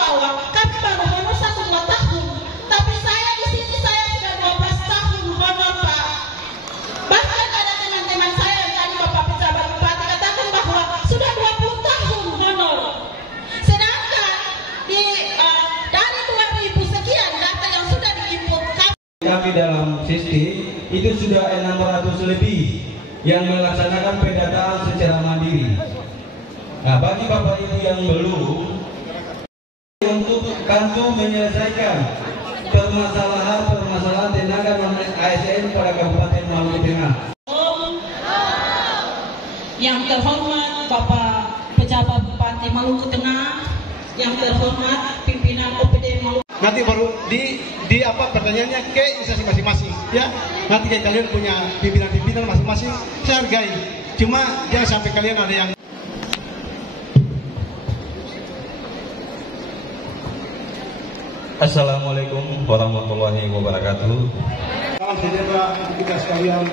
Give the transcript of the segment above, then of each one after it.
bahwa kami baru honor 1-2 tahun, tapi saya di sini saya sudah 12 tahun honor, Pak. Bahkan ada teman-teman saya yang tadi Bapak Pejabat Bupati katakan bahwa sudah 20 tahun honor. Sedangkan dari 2000 sekian data yang sudah diinput kami dalam sistem itu sudah 600 lebih yang melaksanakan pendataan secara mandiri. Nah, bagi Bapak Ibu yang belum, untuk bantu menyelesaikan permasalahan tenaga ASN pada Kabupaten Maluku Tengah. Yang terhormat Bapak Pejabat Bupati Maluku Tengah, yang terhormat pimpinan OPD Maluku. Nanti baru di apa pertanyaannya ke instansi masing-masing, ya. Nanti kayak kalian punya pimpinan masing-masing, saya hargai. Cuma jangan sampai kalian ada yang Assalamualaikum warahmatullahi wabarakatuh. salam sejahtera kita sekalian.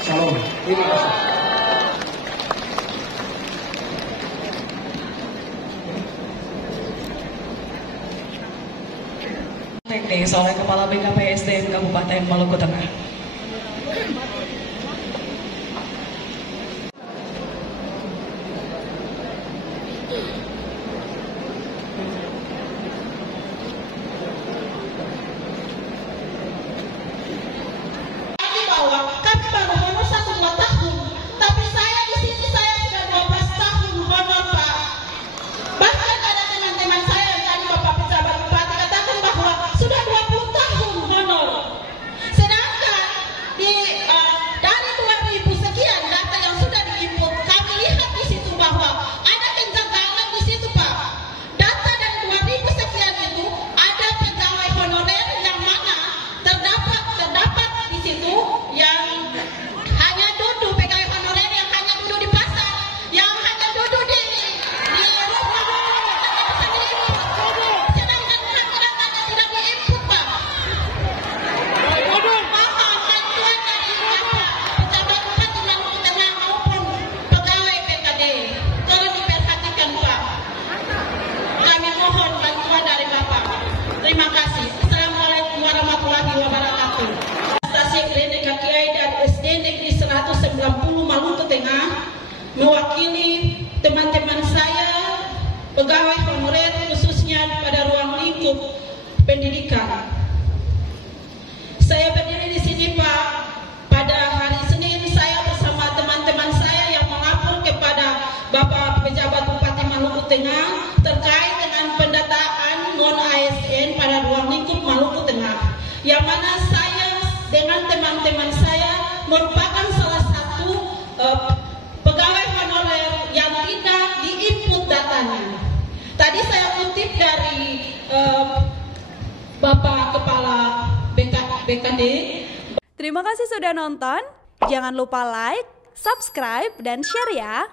Salam. Terima kasih. Seorang Kepala BKPSDM Kabupaten Maluku Tengah. Bahwa kami baru honor 1-2 tahun, tapi saya di sini saya sudah 12 tahun honor, Pak. Bahkan ada teman-teman saya yang tadi Bapak Pejabat Bupati katakan bahwa sudah 20 tahun honor. Sedangkan dari 2000 sekian data yang sudah diinput, kami lihat di situ bahwa ada kejanggalan di situ, Pak. Data dari 2000 sekian itu ada pegawai honorer yang mana terdapat di situ yang hanya duduk, pegawai honorer yang hanya duduk di pasar, yang hanya duduk di rumah sendiri. Sedangkan kami tidak diinput, Pak. Mohon bantuan dari Bapak Pejabat Bupati Maluku Tengah maupun pegawai PKD. Tolong diperhatikan, Pak. Kami mohon bantuan dari Bapak. Terima kasih. Assalamualaikum warahmatullahi wabarakatuh. Stasiun Klinik Kaki Aidar SD Negeri 190 Maluku Tengah mewakili teman-teman saya pegawai honorer khususnya pada ruang lingkup pendidikan. Saya berdiri di sini, Pak. Pada hari Senin saya bersama teman-teman saya yang melapor kepada Bapak Pejabat Bupati Maluku Tengah terkait dengan pendataan non-ASN pada ruang lingkup Maluku Tengah, yang mana saya dengan teman-teman saya merupakan salah satu pegawai honorer yang tidak diinput datanya. Tadi saya kutip dari Bapak Kepala BKD. Terima kasih sudah nonton. Jangan lupa like, subscribe, dan share ya.